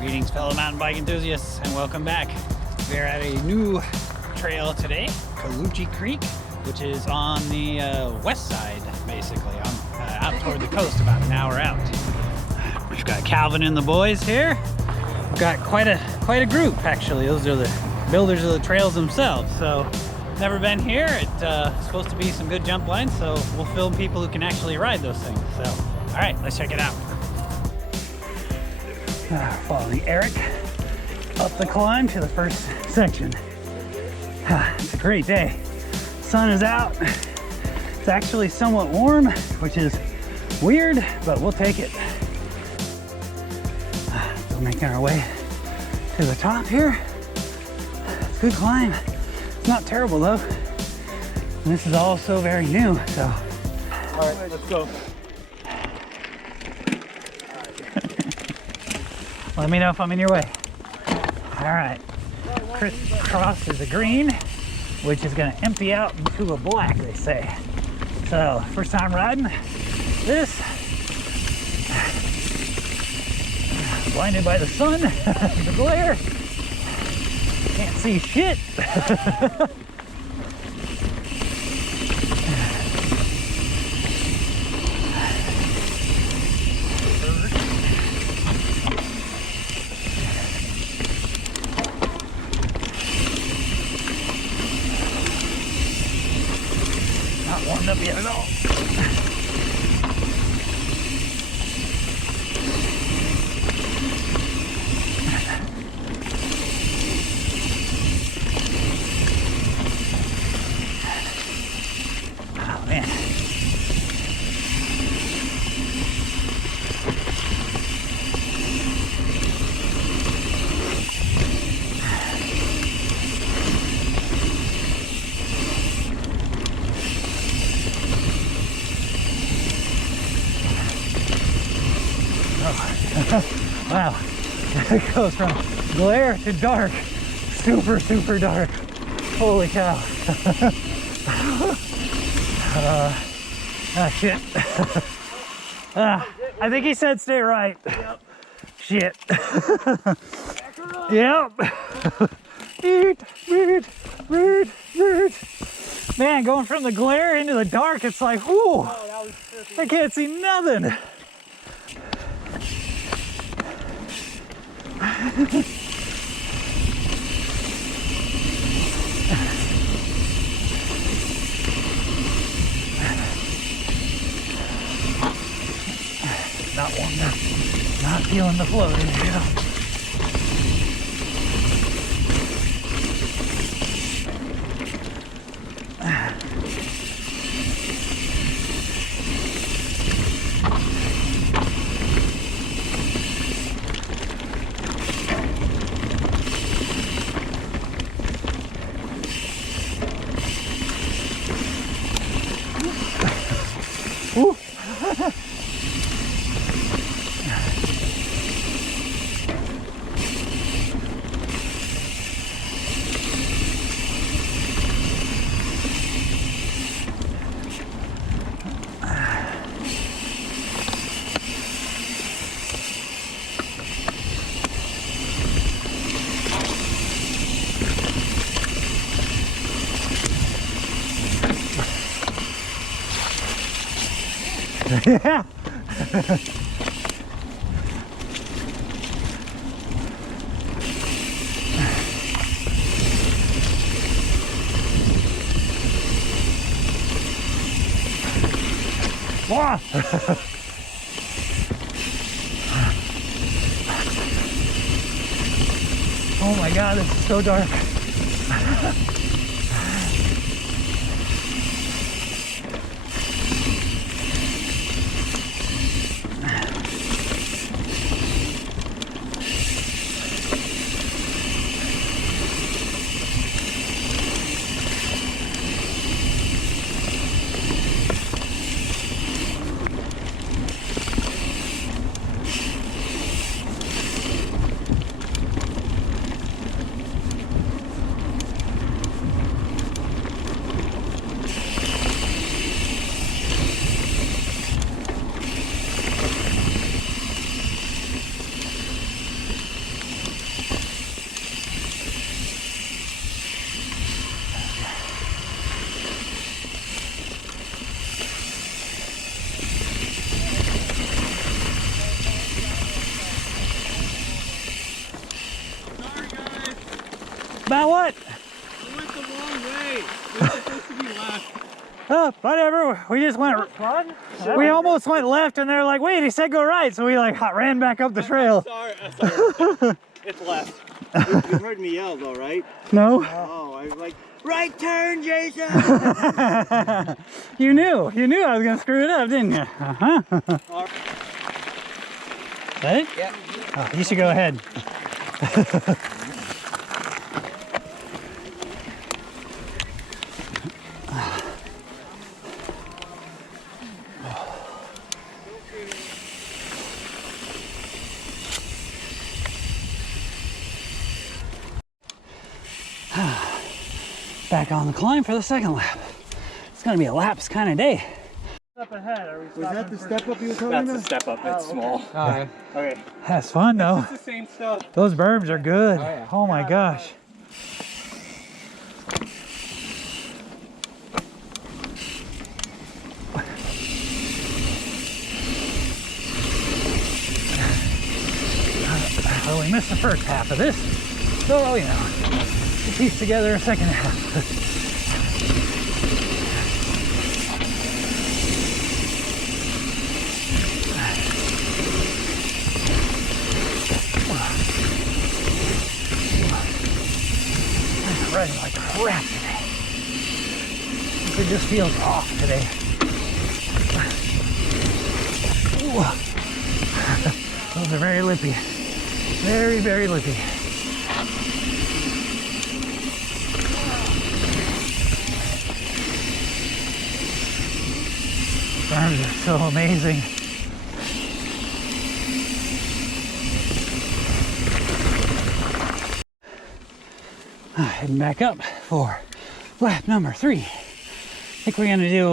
Greetings, fellow mountain bike enthusiasts, and welcome back. We're at a new trail today, Klootchy Creek, which is on the west side, basically, out toward the coast, about an hour out. We've got Calvin and the boys here. We've got quite a group, actually. Those are the builders of the trails themselves. So, never been here. It's supposed to be some good jump lines, so we'll film people who can actually ride those things. So, all right, let's check it out. Following Eric up the climb to the first section. It's a great day. Sun is out. It's actually somewhat warm, which is weird, but we'll take it. Still making our way to the top here. It's a good climb. It's not terrible though. And this is all so very new, so. All right, let's go. Let me know if I'm in your way. All right, crisscross is a green, which is gonna empty out into a black, they say. So, first time riding this. Blinded by the sun, the glare. Can't see shit. Not warmed up yet at all. Oh man. Wow, it goes from glare to dark, super dark. Holy cow. Shit. I think he said stay right. Yep. Shit. Yep. Man, going from the glare into the dark, it's like, whoo, I can't see nothing. Not warm up. Not feeling the floating, you know. Ooh. Yeah. Wow. Oh my God, this is so dark. About what? I went the wrong way. It was supposed to be left. Oh, whatever. We just went. We almost went left, and they're like, "Wait, he said go right," so we like ran back up the trail. Sorry. It's left. You heard me yell though, right? No. Oh, I was like, right turn, Jason. You knew I was gonna screw it up, didn't you? That it? Yeah. Oh, you should go ahead. Back on the climb for the second lap. It's gonna be a laps kind of day. Up ahead. Are we was that the step up you were talking about? That's the step up. It's small. Alright. Okay. That's fun though. It's the same stuff. Those berms are good. Oh, yeah. Oh my gosh. Well, we missed the first half of this, so you know, we'll piece together a second half. I'm riding like crap today. It just feels off today. Ooh. Those are very lippy. Very, very lippy. Berms are so amazing. Heading back up for lap number 3. I think we're gonna do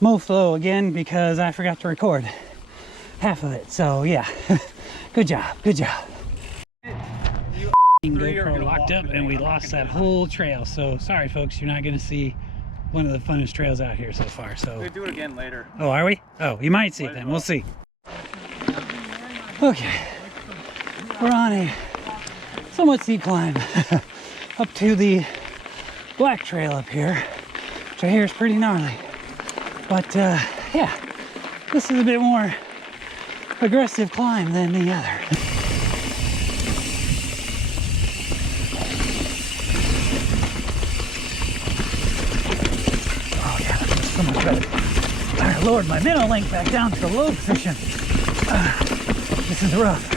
MoFlo again because I forgot to record half of it. So yeah, good job, good job. GoPro locked up and we lost that whole trail. So sorry folks, you're not gonna see one of the funnest trails out here so far. So We'll do it again later. oh, are we? Oh, you might see it then. We'll see. Okay, we're on a somewhat steep climb up to the black trail up here, which I hear is pretty gnarly. But yeah, this is a bit more aggressive climb than the other. Oh yeah, that's so much better. I lowered my minnow length back down to the low position. This is rough.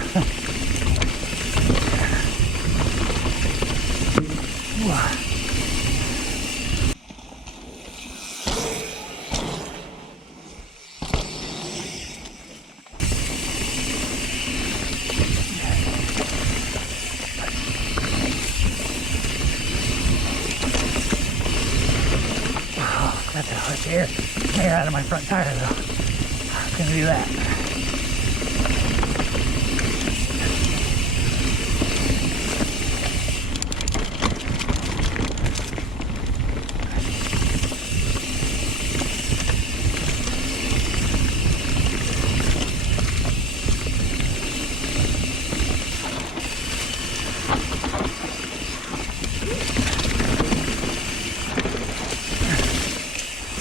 That's how much air out of my front tire though. I'm gonna do that.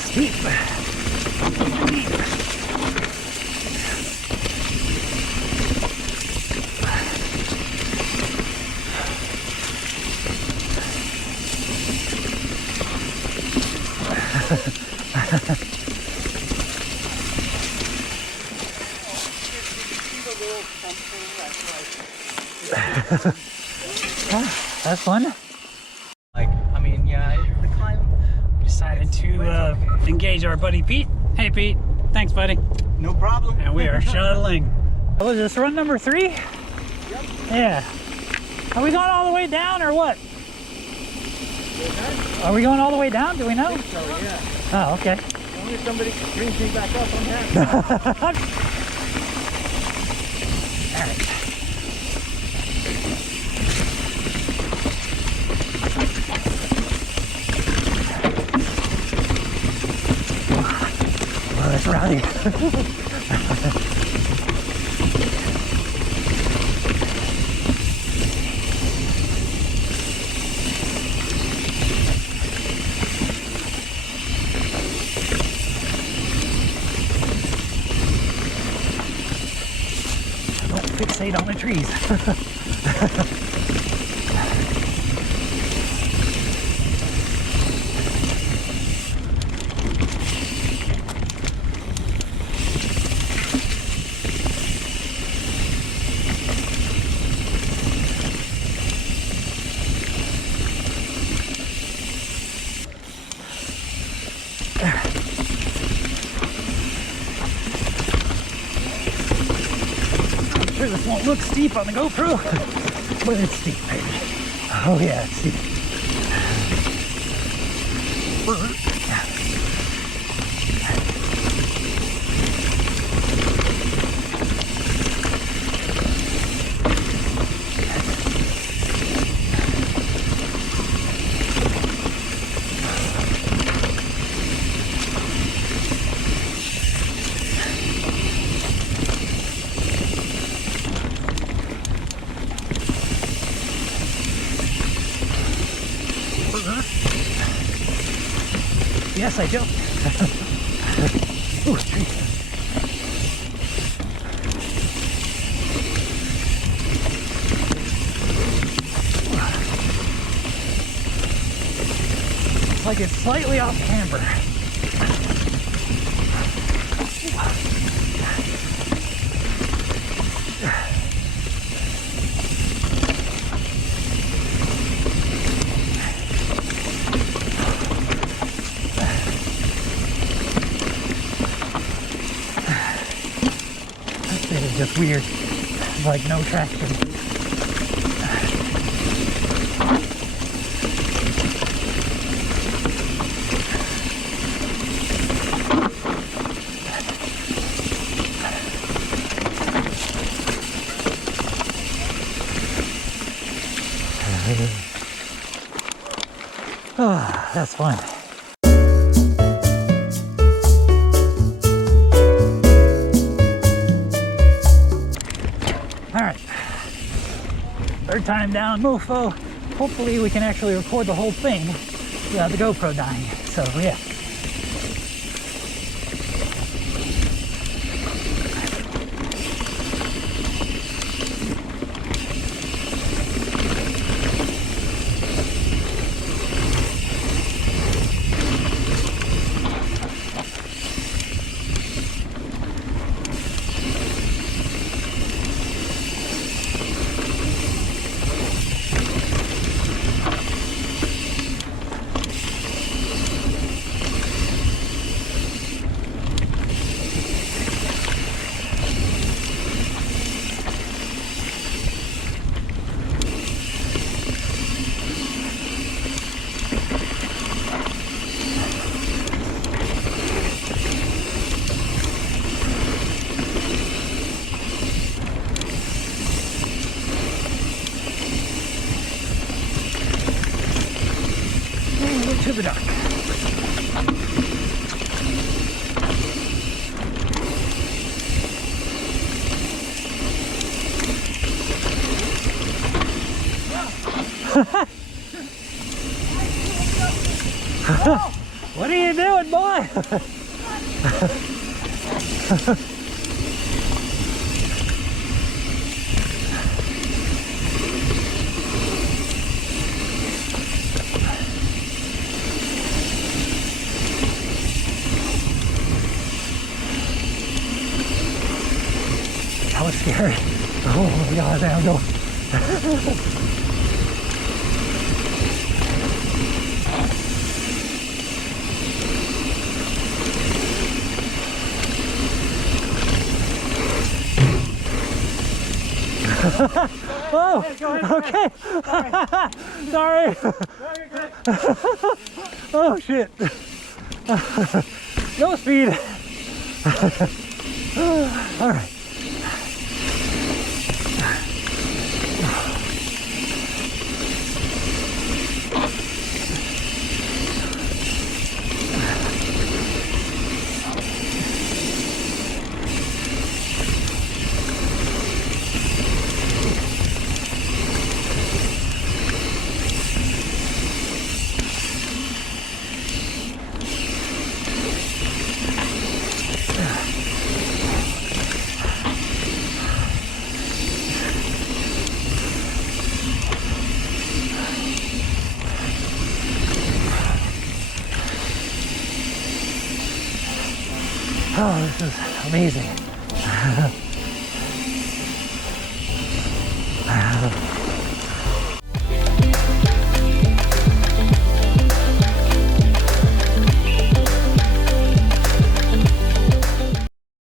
Steep. That's fun. Like, I mean, yeah, the climb. Decided to engage our buddy Pete. Hey Pete, thanks buddy. No problem. And we are shuttling. What was this, run number 3? Yep. Yeah. Are we going all the way down or what? Are we going all the way down? Do we know? I think so, yeah. Oh, okay. As long as somebody brings me back up, I'm happy. All right. Oh, that's rowdy. fixate on the trees. Sure, this won't look steep on the GoPro, but it's steep, baby. Oh yeah, it's steep. Yes, I jumped. Ooh, tree. It's like it's slightly off camber. It's just weird, like no traction. Oh, that's fun. Alright, third time down, mofo. Hopefully we can actually record the whole thing without the GoPro dying. So yeah. To the dock. What are you doing, boy? That was scary. Oh my God, there I go. Oh, okay. Sorry. Oh shit. No speed. All right. Oh, this is amazing.